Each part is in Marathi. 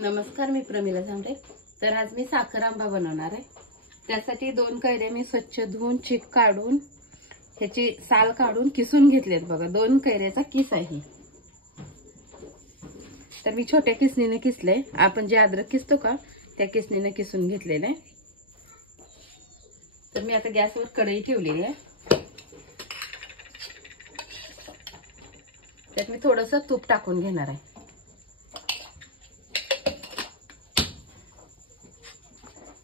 नमस्कार, मी प्रमिला झांबरे। तर आज मी साखर आंबा बनवणार आहे। त्यासाठी 2 कैऱ्या मी स्वच्छ धुवून चीक काढून ह्याची साल काढून किसून घेतलेत। बघा, 2 कैऱ्याचा किस आहे। तर मी छोट्या किसणीने किसले, आपण जे अद्रक किसतो का त्या किसणीने किसून घेतलेले आहे। तर मी आता गॅसवर कढई ठेवलेली आहे। त्यात मी थोडंसं तूप टाकून घेणार आहे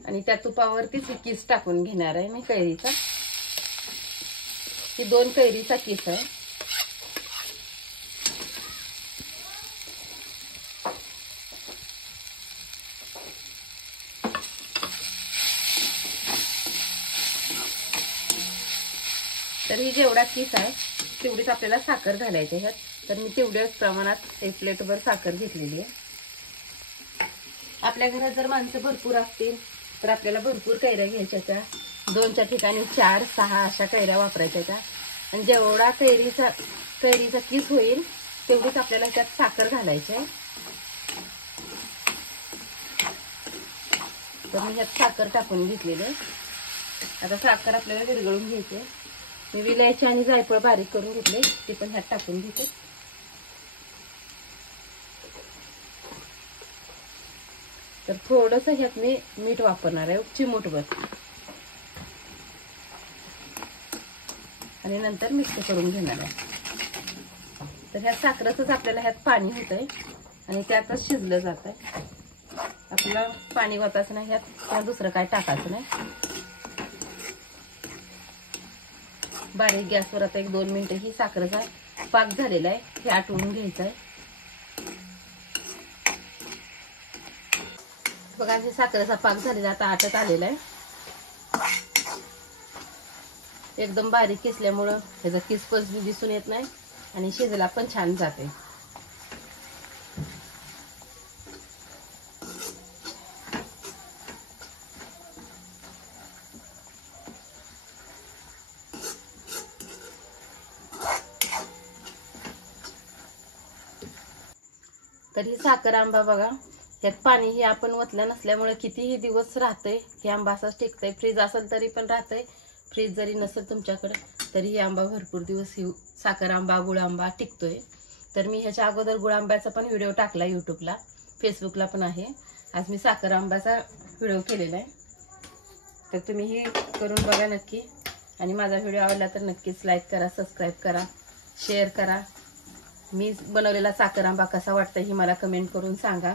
आणि त्या तुपावरतीच किस टाकून घेणार आहे मी कैरीचा। ही 2 कैरीचा किस आहे। तर ही जेवढा किस आहे तेवढीच आपल्याला साखर घालायची आहे। तर मी तेवढ्याच प्रमाणात 1 प्लेटभर साखर घेतलेली आहे। आपल्या घरात जर माणसं भरपूर असतील तर आपल्याला भरपूर कैऱ्या घ्यायच्या, 2च्या ठिकाणी 4-6 अशा कैऱ्या वापरायच्या। आणि जेवढा कैरीचा किस होईल तेवढीच आपल्याला त्यात साखर घालायची आहे। तर मी ह्यात साखर टाकून घेतलेली आहे। आता साखर आपल्याला विरघळून घ्यायची आहे। मी विलायची आणि जायफळ बारीक करून घेतले, ते पण ह्यात टाकून घेते। तर थोडंसं ह्यात मी मीठ वापरणार आहे, चिमूटभर, आणि नंतर मिक्स करून घेणार आहे। तर ह्यात साखरेचंच आपल्याला ह्यात पाणी होतंय आणि त्यातच शिजलं जात आहे। आपल्याला पाणी वाटायचं नाही ह्यात, किंवा दुसरं काय टाकायचं नाही। बारीक गॅसवर आता 1-2 मिनिटं ही साखरेचा पाक झालेला आहे, हे आटवून घ्यायचं आहे। बघा, हे साखरेचा पाक झालेला आता आटत आलेला आहे। एकदम बारीक किसल्यामुळं त्याचा किसपस दिसून येत नाही आणि शिजला पण छान जाते। तर ही साखर आंबा बघा, यात पाणी ही आपण ओतलं नसल्यामुळे कितीही दिवस राहतंय। हे आंबा असाच टिकतंय, फ्रीज असेल तरी पण राहतंय, फ्रीज जरी नसेल तुमच्याकडे तरी ही आंबा भरपूर दिवस ही साखर आंबा गुळ आंबा टिकतोय। तर मी ह्याच्या अगोदर गुळ आंब्याचा पण व्हिडिओ टाकला यूट्यूबला, फेसबुकला पण आहे। आज मी साखर आंब्याचा व्हिडिओ केलेला आहे, तर तुम्ही ही करून बघा नक्की। आणि माझा व्हिडिओ आवडला तर नक्कीच लाईक करा, सबस्क्राईब करा, शेअर करा। मी बनवलेला साखर आंबा कसा वाटतं ही मला कमेंट करून सांगा।